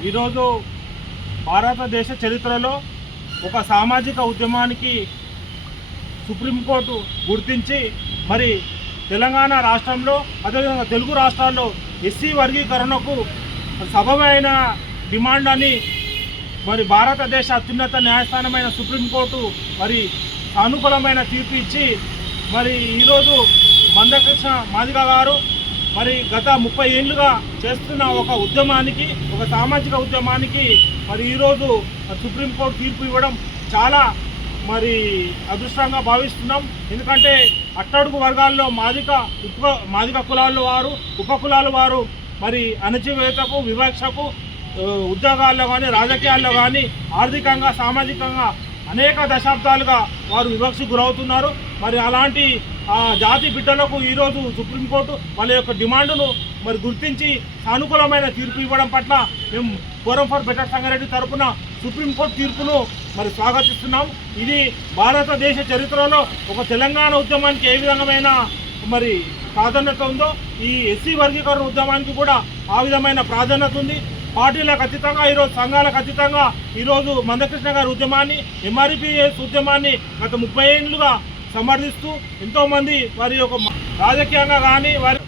ఈరోజు భారతదేశ చరిత్రలో ఒక సామాజిక ఉద్యమానికి సుప్రీంకోర్టు గుర్తించి మరి తెలంగాణ రాష్ట్రంలో అదేవిధంగా తెలుగు రాష్ట్రాల్లో ఎస్సీ వర్గీకరణకు సబమైన డిమాండ్ అని మరి భారతదేశ అత్యున్నత న్యాయస్థానమైన సుప్రీంకోర్టు మరి సానుకూలమైన తీర్పు ఇచ్చి మరి ఈరోజు మందకృష్ణ మాదిగ గారు మరి గత ముప్పై ఏళ్ళుగా చేస్తున్న ఒక ఉద్యమానికి ఒక సామాజిక ఉద్యమానికి మరి ఈరోజు సుప్రీంకోర్టు తీర్పు ఇవ్వడం చాలా మరి అదృష్టంగా భావిస్తున్నాం. ఎందుకంటే అట్టడుగు వర్గాల్లో మాదిక ఉప మాదిక కులాల వారు ఉపకులాల వారు మరి అణచివేతకు వివక్షకు ఉద్యోగాల్లో కానీ రాజకీయాల్లో కానీ ఆర్థికంగా సామాజికంగా అనేక దశాబ్దాలుగా వారు వివక్షకు గురవుతున్నారు. మరి అలాంటి జాతి బిడ్డలకు ఈరోజు సుప్రీంకోర్టు వాళ్ళ యొక్క డిమాండును మరి గుర్తించి సానుకూలమైన తీర్పు ఇవ్వడం పట్ల మేము ఫోరం ఫర్ బెటర్ సంగారెడ్డి తరఫున సుప్రీంకోర్టు తీర్పును మరి స్వాగతిస్తున్నాం. ఇది భారతదేశ చరిత్రలో ఒక తెలంగాణ ఉద్యమానికి ఏ విధమైన మరి ప్రాధాన్యత ఉందో ఈ ఎస్సీ వర్గీకరణ ఉద్యమానికి కూడా ఆ విధమైన ప్రాధాన్యత ఉంది. పార్టీలకు అతీతంగా ఈరోజు సంఘాలకు అతీతంగా ఈరోజు మందకృష్ణ గారి ఉద్యమాన్ని ఎంఆర్పిఎస్ ఉద్యమాన్ని గత ముప్పై ఏళ్ళుగా సమర్థిస్తూ ఎంతోమంది వారి యొక్క రాజకీయంగా కానీ వారి